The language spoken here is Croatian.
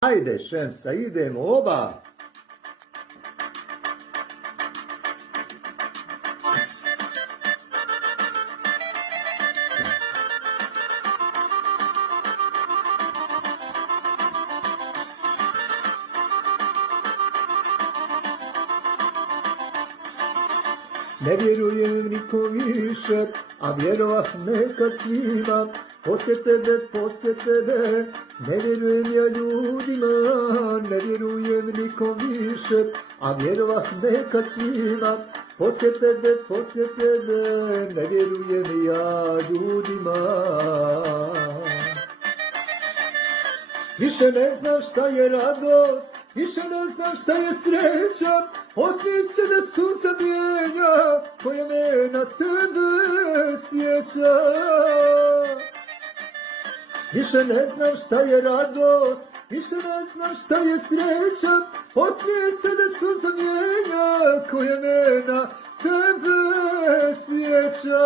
Ajde, Šemsa, idemo oba. Ne vjerujem nikom više, a vjerovah nekad svima. Poslije tebe, ne vjerujem ja ljudima. Ne vjerujem nikom više, a vjerovah nekad svima. Poslije tebe, ne vjerujem ja ljudima. Više ne znam šta je radost, više ne znam šta je sreća, osmije se da suza mijenja, koja me na tebe sjeća. Više ne znam šta je radost, više ne znam šta je sreća, osmije se da suza mijenja, koja me na tebe sjeća.